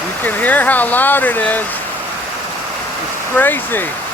You can hear how loud it is. It's crazy.